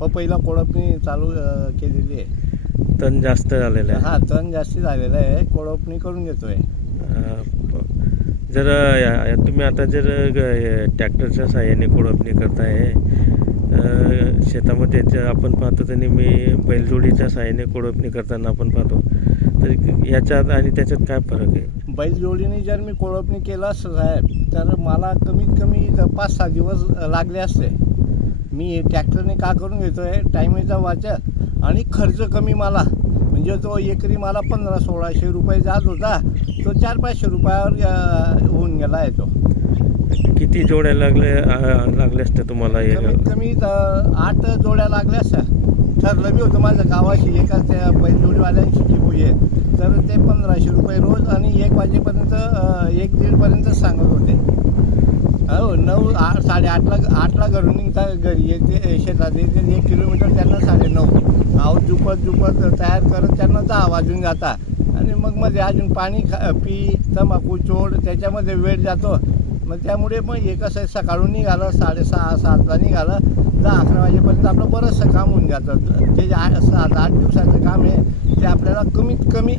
पपईला कोळपणी चालू केलेली आहे. तण जास्त झालेलं आहे. हा, तण जास्ती झालेलं आहे, कोळपणी करून घेतोय. जर तुम्ही आता जर ट्रॅक्टरच्या साहाय्याने कोळपणी करताय, शेतामध्ये आपण पाहतो तर नेहमी बैलजोडीच्या साहाय्याने कोळपणी करताना आपण पाहतो, तर याच्यात आणि त्याच्यात काय फरक आहे? बैलजोडीने जर मी कोळपणी केलं असतं साहेब, तर मला कमीत कमी 5-6 दिवस लागले असते. मी ट्रॅक्टरने का करून घेतोय, टायमेचा वाचत आणि खर्च कमी मला. म्हणजे तो एकरी मला 1500-1600 रुपये जात होता, तो 400-500 रुपयावर होऊन गेला आहे. तो किती जोड्या लागले असते तुम्हाला? कमीत कमी 8 जोड्या लागल्या असत्या. ठरलं बी होतं माझं गावाशी एका त्या बैलजोडीवाल्यांशी की बोये, तर ते 1500 रुपये रोज आणि 1 वाजेपर्यंत 1-1:30पर्यंत सांगत होते. हो, 8ला घरून निघता, घरी येते शेतात येते 1 किलोमीटर, त्यांना 9:30. आव झुपत तयार करत त्यांना 10 वाजून जाता. आणि मग मध्ये अजून पाणी पी, तंबाखू चोड, त्याच्यामध्ये वेळ जातो. मग त्यामुळे मग हे कसं आहे, सकाळून निघालं 6:30-7ला निघालं, 10-11 वाजेपर्यंत आपलं बरंचसं काम होऊन जातं. ते 7-8 दिवसाचं काम आहे, ते आपल्याला कमीत कमी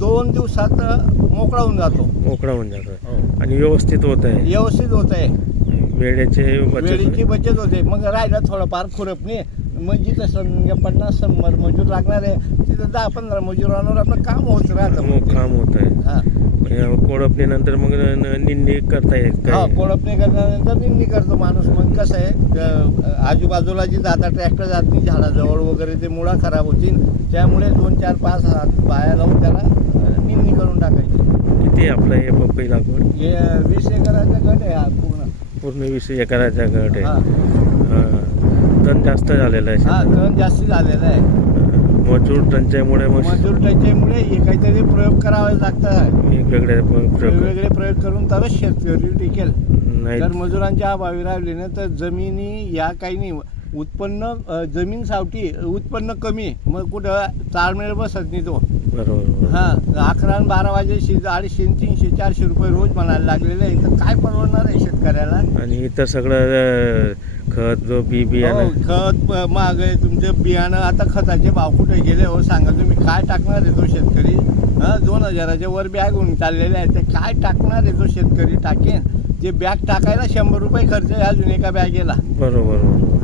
2 दिवसात मोकळा होऊन जातो. आणि व्यवस्थित होत आहे. व्यवस्थित होत आहे. वेळेची बचत होते. मग राहिलं थोडंफार खुरपणी, मग जिथं 50-100 मजूर लागणार आहे, तिथं 10-15 मजुरांवर आपलं काम होत राहतं. काम होत आहे. हां, कोळपणीनंतर मग निंदी करता येत. हा, कोळपणी करण्यानंतर निंदी करतो माणूस. मग कसं आहे, आजूबाजूला जी जाता ट्रॅक्टर जात नाही झाडाजवळ वगैरे, ते मुळा खराब होतील, त्यामुळे 2-4-5 बाया लावून त्याला निंदी करून टाकायची. किती आपलं हे पपई लागवड? हे 20 एकराचा गट आहे हा पूर्ण 20 एकराचा गट आहे. हा, तण जास्त झालेलं आहे. हा, तण जास्ती झालेलं आहे. मजूर टंचाईमुळे मजूर टंचाईमुळे हे काहीतरी प्रयोग करावे लागतात. वेगवेगळे प्रयोग करून तरच शेतकरी टिकेल. जर मजुरांच्या अभावी राहिली ना, तर जमिनी या काही नाही, उत्पन्न जमीन सावटी, उत्पन्न कमी, मग कुठं ताळमेळ बसत नाही तो. बरोबर. हा, 11 आणि 12 वाजे 250-300-400 रुपये रोज म्हणायला लागलेले आहे, तर काय परवडणार आहे शेतकऱ्याला? आणि इतर सगळं खत, बियाणं, खत महाग आहे. तुमचं बियाणं आता खताचे भाव कुठे गेले हो, सांगा तुम्ही. काय टाकणार आहे तो शेतकरी? 2000च्या वर बॅग होऊन चाललेले आहे, ते काय टाकणार आहे तो शेतकरी? टाकेन ते बॅग टाकायला 100 रुपये खर्च आहे अजून एका बॅगेला. बरोबर.